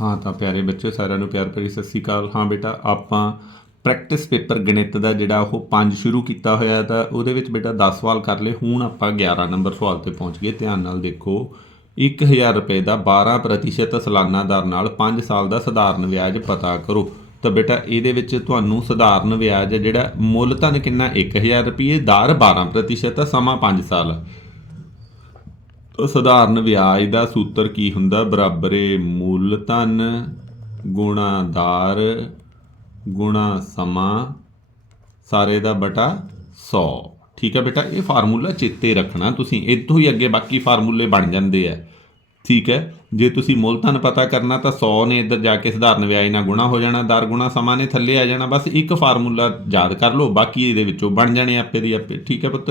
ਹਾਂ, ਤਾਂ ਪਿਆਰੇ ਬੱਚੇ ਸਾਰਿਆਂ ਨੂੰ ਪਿਆਰ ਭਰੀ ਸਤਿ ਸ੍ਰੀ ਅਕਾਲ। ਹਾਂ ਬੇਟਾ, ਆਪਾਂ ਪ੍ਰੈਕਟਿਸ ਪੇਪਰ ਗਣਿਤ ਦਾ ਜਿਹੜਾ ਉਹ 5 ਸ਼ੁਰੂ ਕੀਤਾ ਹੋਇਆ ਤਾਂ ਉਹਦੇ ਵਿੱਚ ਬੇਟਾ 10 ਸਵਾਲ ਕਰ ਲਏ। ਹੁਣ ਆਪਾਂ 11 ਨੰਬਰ ਸਵਾਲ ਤੇ ਪਹੁੰਚ ਗਏ। ਧਿਆਨ ਨਾਲ ਦੇਖੋ 1000 ਰੁਪਏ ਦਾ 12% ਸਾਲਾਨਾ ਦਰ ਨਾਲ 5 ਸਾਲ ਦਾ ਸਧਾਰਨ ਵਿਆਜ ਪਤਾ ਕਰੋ। ਤਾਂ ਬੇਟਾ, ਇਹਦੇ ਵਿੱਚ ਤੁਹਾਨੂੰ ਸਧਾਰਨ ਵਿਆਜ ਜਿਹੜਾ ਮੁੱਲ ਧਨ ਕਿੰਨਾ? 1000 ਰੁਪਏ, ਦਰ 12% ਆ ਸਮਾਂ 5 ਸਾਲ। ਸਧਾਰਨ ਵਿਆਜ ਦਾ ਸੂਤਰ ਕੀ ਹੁੰਦਾ? ਬਰਾਬਰੇ ਮੁੱਲ ਧਨ ਗੁਣਾ ਦਰ ਗੁਣਾ ਸਮਾਂ ਸਾਰੇ ਦਾ ਬਟਾ 100 ਠੀਕ ਹੈ ਬੇਟਾ, ਇਹ ਫਾਰਮੂਲਾ ਚੇਤੇ ਰੱਖਣਾ। ਤੁਸੀਂ ਇੱਥੋਂ ਹੀ ਅੱਗੇ ਬਾਕੀ ਫਾਰਮੂਲੇ ਬਣ ਜਾਂਦੇ ਆ। ਠੀਕ ਹੈ, ਜੇ ਤੁਸੀਂ ਮੁੱਲ ਧਨ ਪਤਾ ਕਰਨਾ ਤਾਂ 100 ਨੇ ਇੱਧਰ ਜਾ ਕੇ ਸਧਾਰਨ ਵਿਆਜ ਨਾਲ ਗੁਣਾ ਹੋ ਜਾਣਾ, ਦਰ ਗੁਣਾ ਸਮਾਂ ਨੇ ਥੱਲੇ ਆ ਜਾਣਾ। ਬਸ ਇੱਕ ਫਾਰਮੂਲਾ ਯਾਦ ਕਰ ਲਓ, ਬਾਕੀ ਇਹਦੇ ਵਿੱਚੋਂ ਬਣ ਜਾਣੇ ਆਪੇ ਦੀ ਆਪੇ। ਠੀਕ ਹੈ ਪੁੱਤ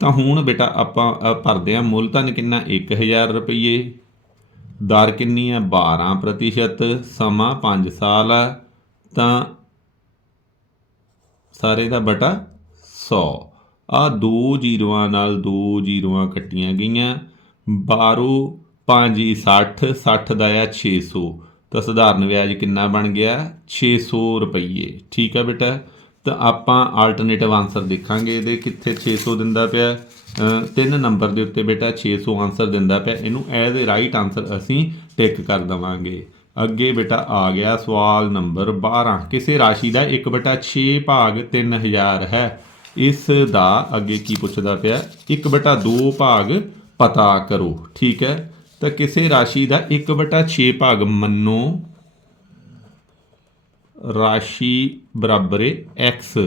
ਤਾਂ ਹੁਣ ਬੇਟਾ ਆਪਾਂ ਭਰਦੇ ਆ ਮੁੱਲ ਧਨ ਕਿੰਨਾ? 1000 ਰੁਪਏ ਦਰ ਕਿੰਨੀ ਹੈ? 12% ਸਮਾਂ 5 ਸਾਲ ਹੈ। ਤਾਂ ਸਾਰੇ ਦਾ ਬਟਾ 100 ਆ ਦੋ ਜ਼ੀਰੋਆਂ ਨਾਲ ਦੋ ਜ਼ੀਰੋਆਂ ਕੱਟੀਆਂ ਗਈਆਂ। 12 5 60 60 ਦਾ ਆ 600 ਤਾਂ ਸਧਾਰਨ ਵਿਆਜ ਕਿੰਨਾ ਬਣ ਗਿਆ? 600 ਰੁਪਏ ਠੀਕ ਆ ਬੇਟਾ? ਤਾਂ ਆਪਾਂ ਆਲਟਰਨੇਟਿਵ ਆਨਸਰ ਦੇਖਾਂਗੇ ਇਹਦੇ ਕਿੱਥੇ 600 ਦਿੰਦਾ ਪਿਆ ਤਿੰਨ ਨੰਬਰ ਦੇ ਉੱਤੇ ਬੇਟਾ 600 ਆਨਸਰ ਦਿੰਦਾ ਪਿਆ, ਇਹਨੂੰ ਐਜ਼ ਅ ਰਾਈਟ ਆਨਸਰ ਅਸੀਂ ਟਿਕ ਕਰ ਦਵਾਂਗੇ। ਅੱਗੇ ਬੇਟਾ ਆ ਗਿਆ ਸਵਾਲ ਨੰਬਰ 12 ਕਿਸੇ ਰਾਸ਼ੀ ਦਾ 1/6 ਭਾਗ 3000 ਹੈ। ਇਸ ਦਾ ਅੱਗੇ ਕੀ ਪੁੱਛਦਾ ਪਿਆ 1/2 ਭਾਗ ਪਤਾ ਕਰੋ, ਠੀਕ ਹੈ? ਤਾਂ ਕਿਸੇ ਰਾਸ਼ੀ ਦਾ 1/6 ਭਾਗ ਮੰਨੋ। ਰਾਸ਼ੀ ਬਰਾਬਰ ਹੈ x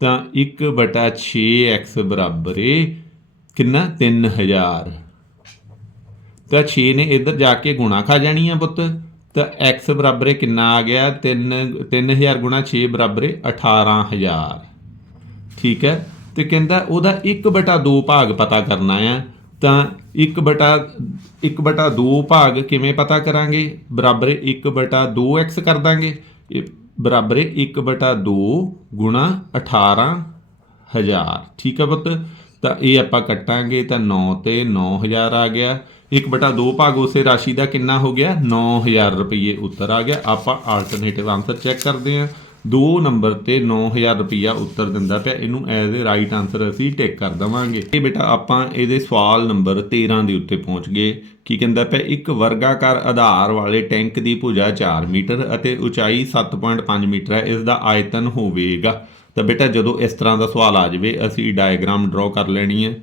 ਤਾਂ 1/6 x ਬਰਾਬਰ ਹੈ ਕਿੰਨਾ 3000 ਤਾਂ 6 ਨੇ ਇੱਧਰ ਜਾ ਕੇ ਗੁਣਾ ਖਾ ਜਾਣੀ ਆ ਪੁੱਤ। ਤਾਂ x ਬਰਾਬਰ ਕਿੰਨਾ ਆ ਗਿਆ? 3 3000 ਗੁਣਾ 6 ਬਰਾਬਰ ਹੈ 18000 ਠੀਕ ਹੈ? ਤੇ ਕਹਿੰਦਾ ਉਹਦਾ 1/2 ਭਾਗ ਪਤਾ ਕਰਨਾ ਆ। ਤਾਂ 1/1 1/2 ਭਾਗ ਕਿਵੇਂ ਪਤਾ ਕਰਾਂਗੇ? ਬਰਾਬਰ 1/2x ਕਰ ਦਾਂਗੇ। ਬਰਾਬਰ 1/2 ਗੁਣਾ 18000 ਠੀਕ ਆ ਪੁੱਤ? ਤਾਂ ਇਹ ਆਪਾਂ ਕੱਟਾਂਗੇ ਤਾਂ 9 ਤੇ 9000 ਆ ਗਿਆ। 1/2 ਭਾਗ ਉਸੇ ਰਾਸ਼ੀ ਦਾ ਕਿੰਨਾ ਹੋ ਗਿਆ? 9000 ਰੁਪਏ ਉੱਤਰ ਆ ਗਿਆ। ਆਪਾਂ ਆਲਟਰਨੇਟਿਵ ਆਨਸਰ ਚੈੱਕ ਕਰਦੇ ਹਾਂ। 2 ਨੰਬਰ ਤੇ 9000 ਰੁਪਿਆ ਉੱਤਰ ਦਿੰਦਾ ਪਿਆ। ਇਹਨੂੰ ਐਜ਼ ਅ ਰਾਈਟ ਆਨਸਰ ਅਸੀਂ ਟਿਕ ਕਰ ਦਵਾਂਗੇ। ਇਹ ਬੇਟਾ ਆਪਾਂ ਇਹਦੇ ਸਵਾਲ ਨੰਬਰ 13 ਦੇ ਉੱਤੇ ਪਹੁੰਚ ਗਏ। ਕੀ ਕਹਿੰਦਾ ਪਿਆ? ਇੱਕ ਵਰਗਾਕਾਰ ਆਧਾਰ ਵਾਲੇ ਟੈਂਕ ਦੀ ਭੁਜਾ 4 ਮੀਟਰ ਅਤੇ ਉਚਾਈ 7.5 ਮੀਟਰ ਹੈ। ਇਸ ਦਾ ਆਇਤਨ ਹੋਵੇਗਾ। ਤਾਂ ਬੇਟਾ ਜਦੋਂ ਇਸ ਤਰ੍ਹਾਂ ਦਾ ਸਵਾਲ ਆ ਜਾਵੇ, ਅਸੀਂ ਡਾਇਗਰਾਮ ਡਰਾ ਕਰ ਲੈਣੀ ਹੈ।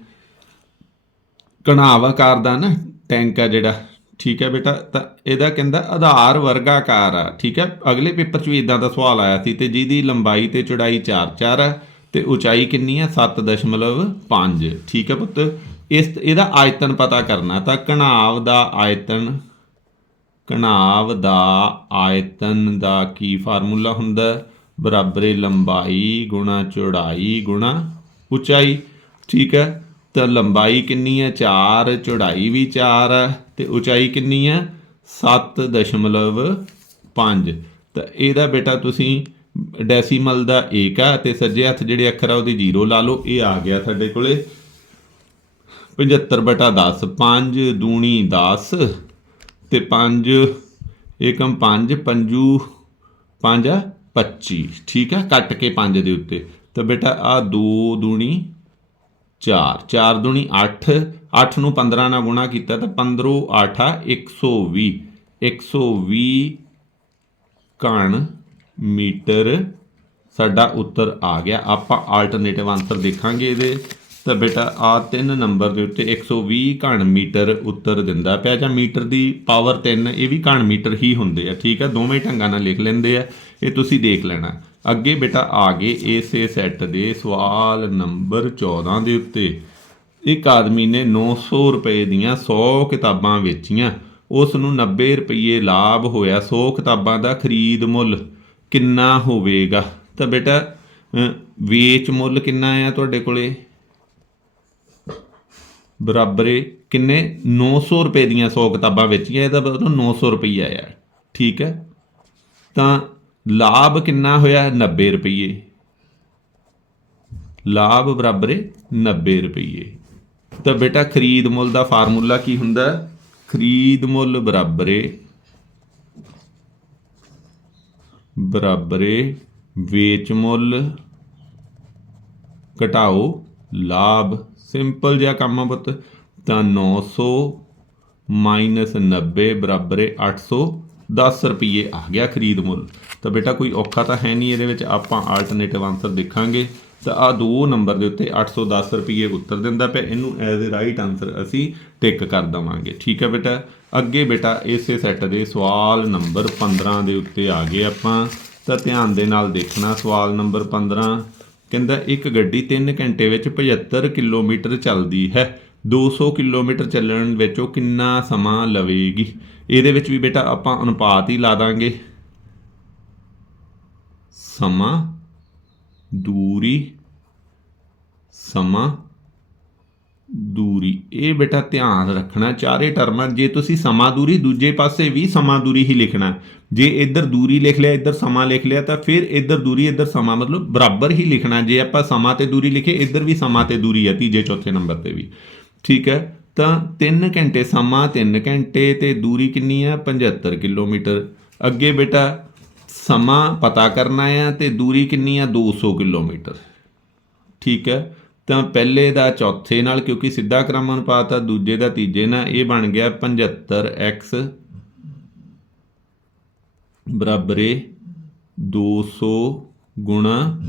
ਕਣਾਵ ਦਾ ਨਾ ਟੈਂਕ ਆ ਜਿਹੜਾ ਠੀਕ ਹੈ ਬੇਟਾ, ਤਾਂ ਇਹਦਾ ਕਹਿੰਦਾ ਆਧਾਰ ਵਰਗਾਕਾਰ ਆ, ਠੀਕ ਹੈ? ਅਗਲੇ ਪੇਪਰ 'ਚ ਵੀ ਇਦਾਂ ਦਾ ਸਵਾਲ ਆਇਆ ਸੀ ਤੇ ਜਿਹਦੀ ਲੰਬਾਈ ਤੇ ਚੌੜਾਈ 4-4 ਹੈ ਤੇ ਉਚਾਈ ਕਿੰਨੀ ਹੈ 7.5 ਠੀਕ ਹੈ ਪੁੱਤ? ਇਸ, ਇਹਦਾ ਆਇਤਨ ਪਤਾ ਕਰਨਾ, ਤਾਂ ਕਣਾਵ ਦਾ ਆਇਤਨ ਕਣਾਵ ਦਾ ਆਇਤਨ ਦਾ ਕੀ ਫਾਰਮੂਲਾ ਹੁੰਦਾ? ਹੈ? ਬਰਾਬਰੇ ਲੰਬਾਈ ਗੁਣਾ ਚੌੜਾਈ ਗੁਣਾ ਉਚਾਈ, ਠੀਕ ਹੈ? ਤਾਂ ਲੰਬਾਈ ਕਿੰਨੀ ਹੈ 4 ਚੌੜਾਈ ਵੀ 4 ਹੈ ਤੇ ਉਚਾਈ ਕਿੰਨੀ ਹੈ? 7.5 ਤਾਂ ਇਹਦਾ ਬੇਟਾ ਤੁਸੀਂ ਡੈਸੀਮਲ ਦਾ ਏਕ ਆ ਤੇ ਸੱਜੇ ਹੱਥ ਜਿਹੜੇ ਅੱਖਰ ਆ ਉਹਦੀ ਜ਼ੀਰੋ ਲਾ ਲਓ। ਇਹ ਆ ਗਿਆ ਸਾਡੇ ਕੋਲੇ। 75 ਬਟਾ 10 5 ਦੂਣੀ 10 ਤੇ 5 ਏਕਮ 5 ਪੰਜੂ 5 25 ਠੀਕ ਆ? ਕੱਟ ਕੇ 5 ਦੇ ਉੱਤੇ। ਤਾਂ ਬੇਟਾ ਆ 2 ਦੂਣੀ 4 4 ਦੂਣੀ 8 8 ਨੂੰ 15 ਨਾਲ ਗੁਣਾ ਕੀਤਾ ਤਾਂ 15 8 120 120 ਕਣ ਮੀਟਰ ਸਾਡਾ ਉੱਤਰ ਆ ਗਿਆ। ਆਪਾਂ ਆਲਟਰਨੇਟਿਵ ਆਨਸਰ ਦੇਖਾਂਗੇ ਇਹਦੇ। ਤਾਂ ਬੇਟਾ, ਆ ਤਿੰਨ ਨੰਬਰ ਦੇ ਉੱਤੇ 120 ਘਣ ਮੀਟਰ ਉੱਤਰ ਦਿੰਦਾ ਪਿਆ ਜਾਂ ਮੀਟਰ ਦੀ ਪਾਵਰ 3 ਇਹ ਵੀ ਘਣ ਮੀਟਰ ਹੀ ਹੁੰਦੇ ਆ, ਠੀਕ ਆ? ਦੋਵੇਂ ਢੰਗਾਂ ਨਾਲ ਲਿਖ ਲੈਂਦੇ ਆ। ਇਹ ਤੁਸੀਂ ਦੇਖ ਲੈਣਾ। ਅੱਗੇ ਬੇਟਾ ਆ ਗਏ ਇਸੇ ਸੈੱਟ ਦੇ ਸਵਾਲ ਨੰਬਰ 14 ਦੇ ਉੱਤੇ। ਇੱਕ ਆਦਮੀ ਨੇ 900 ਰੁਪਏ ਦੀਆਂ 100 ਕਿਤਾਬਾਂ ਵੇਚੀਆਂ। ਉਸ ਨੂੰ 90 ਰੁਪਏ ਲਾਭ ਹੋਇਆ। 100 ਕਿਤਾਬਾਂ ਦਾ ਖਰੀਦ ਮੁੱਲ ਕਿੰਨਾ ਹੋਵੇਗਾ? ਤਾਂ ਬੇਟਾ ਵੇਚ ਮੁੱਲ ਕਿੰਨਾ ਆ ਤੁਹਾਡੇ ਕੋਲੇ? ਬਰਾਬਰੇ ਕਿੰਨੇ? 900 ਰੁਪਏ ਦੀਆਂ 100 ਕਿਤਾਬਾਂ ਵੇਚੀਆਂ। ਇਹਦਾ ਮਤਲਬ 900 ਰੁਪਈਆ ਆ। ਠੀਕ ਹੈ? ਤਾਂ ਲਾਭ ਕਿੰਨਾ ਹੋਇਆ? 90 ਰੁਪਏ ਲਾਭ ਬਰਾਬਰ ਹੈ 90 ਰੁਪਏ ਤਾਂ ਬੇਟਾ, ਖਰੀਦ ਮੁੱਲ ਦਾ ਫਾਰਮੂਲਾ ਕੀ ਹੁੰਦਾ? ਖਰੀਦ ਮੁੱਲ ਬਰਾਬਰ ਹੈ ਬਰਾਬਰੇ ਵੇਚ ਮੁੱਲ ਘਟਾਓ, ਲਾਭ, ਸਿੰਪਲ ਜਿਹਾ ਕੰਮ ਆ ਪੁੱਤ। ਤਾਂ 900 ਮਾਈਨਸ 90 ਬਰਾਬਰੇ 810 ਰੁਪਏ ਆ ਗਿਆ ਖਰੀਦ ਮੁੱਲ। ਤਾਂ ਬੇਟਾ, ਕੋਈ ਔਖਾ ਤਾਂ ਹੈ ਨਹੀਂ ਇਹਦੇ ਵਿੱਚ, ਆਪਾਂ ਆਲਟਰਨੇਟਿਵ ਆਨਸਰ ਦੇਖਾਂਗੇ। ਤਾਂ ਆ ਦੋ ਨੰਬਰ ਦੇ ਉੱਤੇ 810 ਰੁਪਏ ਉੱਤਰ ਦਿੰਦਾ ਪਿਆ। ਇਹਨੂੰ ਐਜ਼ ਅ ਰਾਈਟ ਆਨਸਰ ਅਸੀਂ ਟਿਕ ਕਰ ਦਵਾਂਗੇ। ਠੀਕ ਹੈ ਬੇਟਾ? ਅੱਗੇ ਬੇਟਾ ਇਸੇ ਸੈੱਟ ਦੇ ਸਵਾਲ ਨੰਬਰ 15 ਦੇ ਉੱਤੇ ਆ ਗਏ ਆਪਾਂ। ਤਾਂ ਧਿਆਨ ਦੇ ਨਾਲ ਦੇਖਣਾ ਸਵਾਲ ਨੰਬਰ 15 ਕਹਿੰਦਾ, ਇੱਕ ਗੱਡੀ 3 ਘੰਟੇ ਵਿੱਚ 75 ਕਿਲੋਮੀਟਰ ਚੱਲਦੀ ਹੈ। 200 ਕਿਲੋਮੀਟਰ ਚੱਲਣ ਵਿੱਚ ਉਹ ਕਿੰਨਾ ਸਮਾਂ ਲਵੇਗੀ? ਇਹਦੇ ਵਿੱਚ ਵੀ ਬੇਟਾ ਆਪਾਂ ਅਨੁਪਾਤ ਹੀ ਲਾ ਦਾਂਗੇ। ਸਮਾਂ ਦੂਰੀ, ਸਮਾਂ, ਦੂਰੀ। ਇਹ ਬੇਟਾ ਧਿਆਨ ਰੱਖਣਾ, ਚਾਰੇ ਟਰਮਾਂ ਜੇ ਤੁਸੀਂ ਸਮਾਂ ਦੂਰੀ, ਦੂਜੇ ਪਾਸੇ ਵੀ ਸਮਾਂ ਦੂਰੀ ਹੀ ਲਿਖਣਾ ਜੇ ਇੱਧਰ ਦੂਰੀ ਲਿਖ ਲਿਆ, ਇੱਧਰ ਸਮਾਂ ਲਿਖ ਲਿਆ, ਤਾਂ ਫਿਰ ਇੱਧਰ ਦੂਰੀ, ਇੱਧਰ ਸਮਾਂ ਮਤਲਬ ਬਰਾਬਰ ਹੀ ਲਿਖਣਾ। ਜੇ ਆਪਾਂ ਸਮਾਂ ਤੇ ਦੂਰੀ ਲਿਖੇ, ਇੱਧਰ ਵੀ ਸਮਾਂ ਤੇ ਦੂਰੀ ਹੈ ਤੀਜੇ, ਚੌਥੇ ਨੰਬਰ ਤੇ ਵੀ। ਠੀਕ ਹੈ? ਤਾਂ 3 ਘੰਟੇ ਸਮਾਂ 3 ਘੰਟੇ ਤੇ ਦੂਰੀ ਕਿੰਨੀ ਹੈ 75 ਕਿਲੋਮੀਟਰ। ਅੱਗੇ ਬੇਟਾ ਸਮਾਂ ਪਤਾ ਕਰਨਾ ਹੈ ਤੇ ਦੂਰੀ ਕਿੰਨੀ ਆ? 200 ਕਿਲੋਮੀਟਰ। ਠੀਕ ਹੈ? ਤਾਂ ਪਹਿਲੇ ਦਾ ਚੌਥੇ ਨਾਲ, ਕਿਉਂਕਿ ਸਿੱਧਾ ਕ੍ਰਮ ਅਨੁਪਾਤ ਆ, ਦੂਜੇ ਦਾ ਤੀਜੇ ਨਾਲ, ਇਹ ਬਣ ਗਿਆ 75x ਬਰਾਬਰੇ 200 ਗੁਣਾ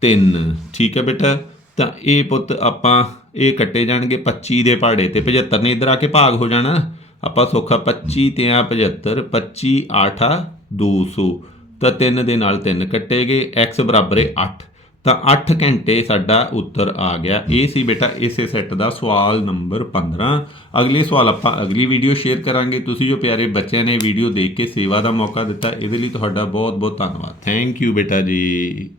3 ਠੀਕ ਹੈ ਬੇਟਾ? ਤਾਂ ਇਹ ਪੁੱਤ ਆਪਾਂ, ਇਹ ਕੱਟੇ ਜਾਣਗੇ 25 ਦੇ ਪਹਾੜੇ ਤੇ। 75 ਨੇ ਇਧਰ ਆ ਕੇ ਭਾਗ ਹੋ ਜਾਣਾ। ਆਪਾਂ ਸੌਖਾ 25 ਤੇ ਆ 75 25 8 ਆ 200 ਤਾਂ 3 ਦੇ ਨਾਲ 3 ਕੱਟੇ ਗਏ, x ਬਰਾਬਰ ਹੈ 8 ਤਾਂ 8 ਘੰਟੇ ਸਾਡਾ ਉੱਤਰ ਆ ਗਿਆ। ਇਹ ਸੀ ਬੇਟਾ ਇਸੇ ਸੈੱਟ ਦਾ ਸਵਾਲ ਨੰਬਰ 15 ਅਗਲੇ ਸਵਾਲ ਆਪਾਂ ਅਗਲੀ ਵੀਡੀਓ ਸ਼ੇਅਰ ਕਰਾਂਗੇ। ਤੁਸੀਂ ਜੋ ਪਿਆਰੇ ਬੱਚਿਆਂ ਨੇ ਵੀਡੀਓ ਦੇਖ ਕੇ ਸੇਵਾ ਦਾ ਮੌਕਾ ਦਿੱਤਾ, ਇਹਦੇ ਲਈ ਤੁਹਾਡਾ ਬਹੁਤ ਬਹੁਤ ਧੰਨਵਾਦ। ਥੈਂਕ ਯੂ ਬੇਟਾ ਜੀ।